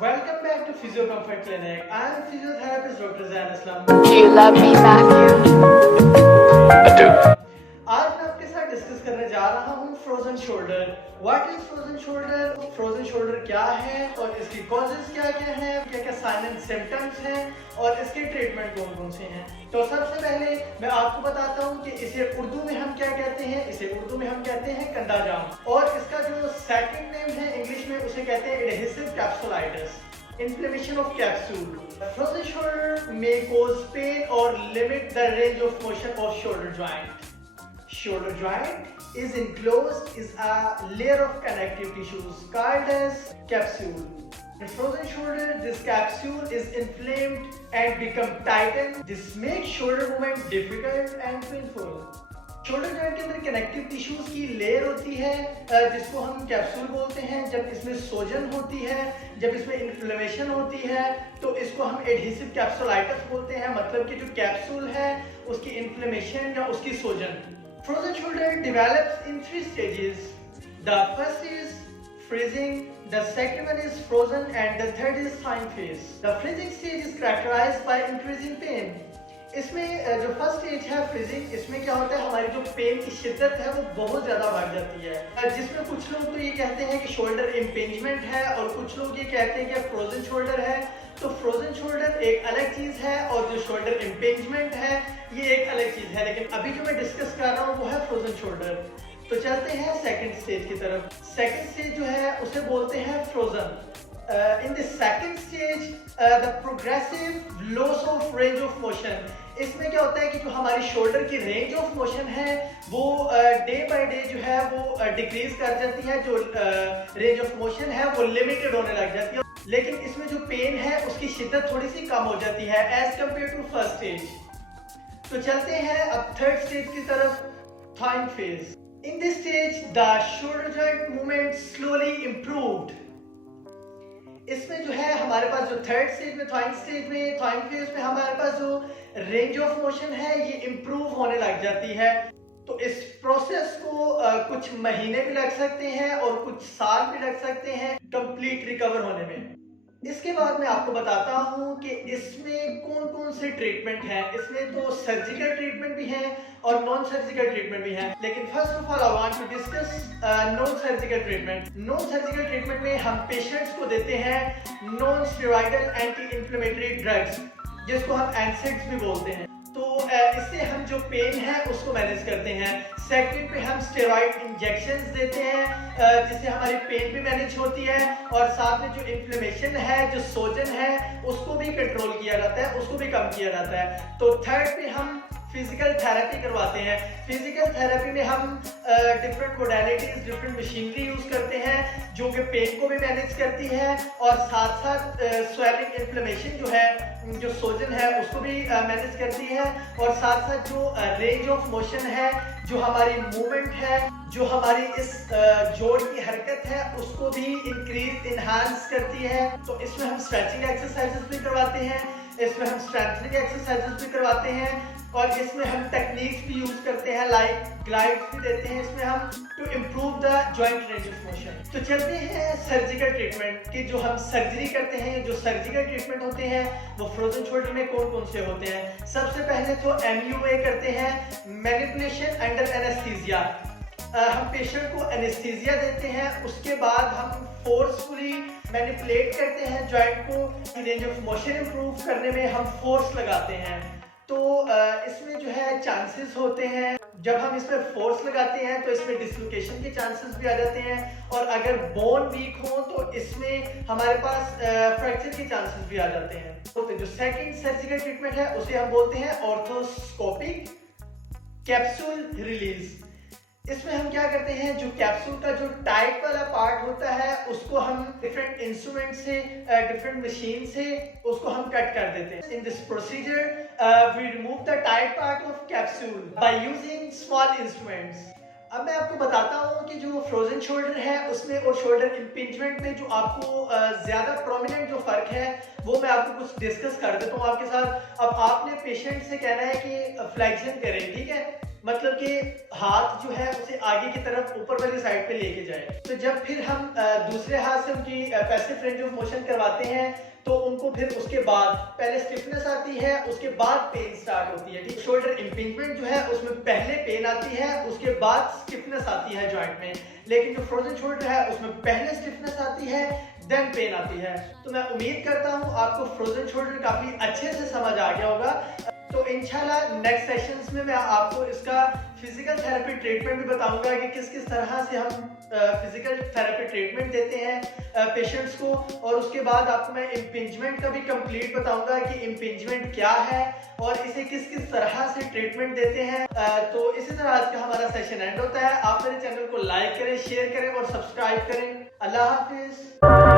Welcome back to Physio Comfort Clinic. I am physiotherapist Dr. Zain Islam. Do you love me, Matthew? I do. आज मैं आपके साथ discuss करने जा रहा हूँ frozen shoulder. What is frozen shoulder? Frozen shoulder क्या है और इसकी कॉजेज क्या क्या हैं, क्या क्या साइन एंड सिम्टम्स हैं और इसके ट्रीटमेंट कौन कौन से हैं। तो सबसे पहले मैं आपको बताता हूँ कि इसे उर्दू में हम क्या कहते हैं। इसे उर्दू में हम कहते हैं कंधा जाम और इसका जो सेकंड नेम है इंग्लिश में उसे कहते हैं adhesive capsulitis, inflammation of capsule. Frozen shoulder may cause pain or limit the range of motion of shoulder joint. Shoulder joint is a layer of connective tissues called as capsule. In frozen shoulder, this capsule is inflamed and become tightened. This makes shoulder movement difficult and painful. Shoulder joint के अंदर connective tissues की layer होती है जिसको हम capsule बोलते हैं। जब इसमें सोजन होती है, जब इसमें इन्फ्लेमेशन होती है तो इसको हम एडहेसिव कैप्सुलाइटिस बोलते हैं। मतलब कि जो कैप्सूल है उसकी इन्फ्लेमेशन या उसकी सोजन। Frozen shoulder develops in 3 stages. The first is freezing, the second one is frozen and the third is thawing phase. The freezing stage is characterized by increasing pain. इसमें जो फर्स्ट स्टेज है freezing, इसमें क्या होता है, हमारी जो pen की शिद्दत है वो बहुत ज़्यादा बढ़ जाती है। जिसमें कुछ लोग तो ये कहते हैं कि शोल्डर इम्पिंजमेंट है और कुछ लोग ये कहते हैं कि फ्रोजन शोल्डर है। तो फ्रोजन शोल्डर एक अलग चीज़ है और जो शोल्डर इम्पिंजमेंट है ये एक अलग चीज़ है। लेकिन अभी जो मैं डिस्कस कर रहा हूँ वो है फ्रोजन शोल्डर। तो चलते हैं सेकेंड स्टेज की तरफ। सेकेंड स्टेज जो है उसे बोलते हैं frozen. In the second stage, the progressive loss of range of motion. इसमें क्या होता है कि जो हमारी शोल्डर की रेंज ऑफ मोशन है वो डे बाय डे जो है वो डिक्रीज कर जाती है। जो रेंज ऑफ मोशन है वो लिमिटेड होने लग जाती है, लेकिन इसमें जो पेन है उसकी शिद्दत थोड़ी सी कम हो जाती है as compare to first stage. तो चलते हैं अब थर्ड स्टेज की तरफ, thawing phase. In this stage the shoulder joint movement slowly improved. इसमें जो है हमारे पास जो थर्ड स्टेज में थॉइंग फेज में हमारे पास जो रेंज ऑफ मोशन है ये इम्प्रूव होने लग जाती है। तो इस प्रोसेस को कुछ महीने भी लग सकते हैं और कुछ साल भी लग सकते हैं कंप्लीट रिकवर होने में। इसके बाद मैं आपको बताता हूँ कि इसमें कौन कौन से ट्रीटमेंट हैं। इसमें तो सर्जिकल ट्रीटमेंट भी हैं और नॉन सर्जिकल ट्रीटमेंट भी हैं। लेकिन first of all I want to discuss non surgical treatment. Non surgical treatment में हम पेशेंट्स को देते हैं non steroidal anti inflammatory drugs, जिसको हम एनसेड्स भी बोलते हैं। तो इससे हम जो पेन है उसको मैनेज करते हैं। सेकंड पे हम स्टेरॉइड इंजेक्शंस देते हैं जिससे हमारी पेन भी मैनेज होती है और साथ में जो इन्फ्लेमेशन है, जो सोजन है, उसको भी कंट्रोल किया जाता है, उसको भी कम किया जाता है। तो थर्ड पे हम फिजिकल थेरेपी करवाते हैं। फिजिकल थेरेपी में हम different modalities, different machinery use करते हैं जो कि पेन को भी मैनेज करती है और साथ साथ स्वेलिंग, इन्फ्लेमेशन जो है, जो सोजन है, उसको भी मैनेज करती है और साथ साथ जो रेंज ऑफ मोशन है, जो हमारी मूवमेंट है, जो हमारी इस जोड़ की हरकत है उसको भी इंक्रीज, इनहांस करती है। तो इसमें हम स्ट्रेचिंग एक्सरसाइजेस भी करवाते हैं, इसमें हम स्ट्रेंथनिंग एक्सरसाइजेस भी करवाते हैं और इसमें हम टेक्निक्स भी यूज करते हैं, लाइक ग्लाइड्स भी देते हैं इसमें हम to improve the joint range of motion. तो चलते हैं सर्जिकल ट्रीटमेंट की। जो हम सर्जरी करते हैं, जो सर्जिकल ट्रीटमेंट होते हैं वो फ्रोजन शोल्डर में कौन कौन से होते हैं। सबसे पहले तो MUA करते हैं, मैनिपुलेशन अंडर एनेस्थीसिया। हम पेशेंट को एनेस्थीसिया देते हैं, उसके बाद हम फोर्सफुली मैनिपुलेट करते हैं जॉइंट को। रेंज ऑफ मोशन इंप्रूव करने में हम फोर्स लगाते हैं। तो इसमें जो है चांसेस होते हैं, जब हम इसमें फोर्स लगाते हैं तो इसमें डिसलोकेशन के चांसेस भी आ जाते हैं और अगर बोन वीक हो तो इसमें हमारे पास फ्रैक्चर के चांसेस भी आ जाते हैं। तो जो सेकंड सर्जिकल ट्रीटमेंट है उसे हम बोलते हैं ऑर्थोस्कोपिक कैप्सूल रिलीज। इसमें हम क्या करते हैं, जो कैप्सूल का जो टाइट वाला पार्ट होता है उसको हम डिफरेंट इंस्ट्रूमेंट से, डिफरेंट मशीन से उसको हम कट कर देते हैं। In this procedure we remove the tight part of capsule by using small instruments. अब मैं आपको बताता हूँ कि जो फ्रोजन शोल्डर है उसमें और शोल्डर इम्पिंजमेंट में जो आपको ज़्यादा प्रोमिनेंट जो फ़र्क है वो मैं आपको कुछ डिस्कस कर देता हूँ आपके साथ। अब आपने पेशेंट से कहना है कि फ्लेक्शन करें, ठीक है। मतलब कि हाथ जो है उसे आगे की तरफ ऊपर वाली साइड पे लेके जाए। तो जब फिर हम दूसरे हाथ से उनकी पैसिव रेंज ऑफ मोशन करवाते हैं तो उनको फिर उसके बाद पहले स्टिफनेस आती है, उसके बाद पेन स्टार्ट होती है। ठीक, शोल्डर इम्पिंजमेंट जो है उसमें पहले पेन आती है, उसके बाद स्टिफनेस आती है जॉइंट में। लेकिन जो फ्रोजन शोल्डर है उसमें पहले स्टिफनेस आती है, देन पेन आती है। तो मैं उम्मीद करता हूँ आपको फ्रोजन शोल्डर काफी अच्छे से समझ आ गया होगा। तो इंशाल्लाह नेक्स्ट सेशंस में मैं आपको इसका फिजिकल थेरेपी ट्रीटमेंट भी बताऊंगा कि किस किस तरह से हम फिजिकल थेरेपी ट्रीटमेंट देते हैं पेशेंट्स को, और उसके बाद आपको मैं इम्पिंजमेंट का भी कंप्लीट बताऊंगा कि इम्पिंजमेंट क्या है और इसे किस किस तरह से ट्रीटमेंट देते हैं। तो इसी तरह आज का हमारा सेशन एंड होता है। आप मेरे चैनल को लाइक करें, शेयर करें और सब्सक्राइब करें। अल्लाह हाफिज।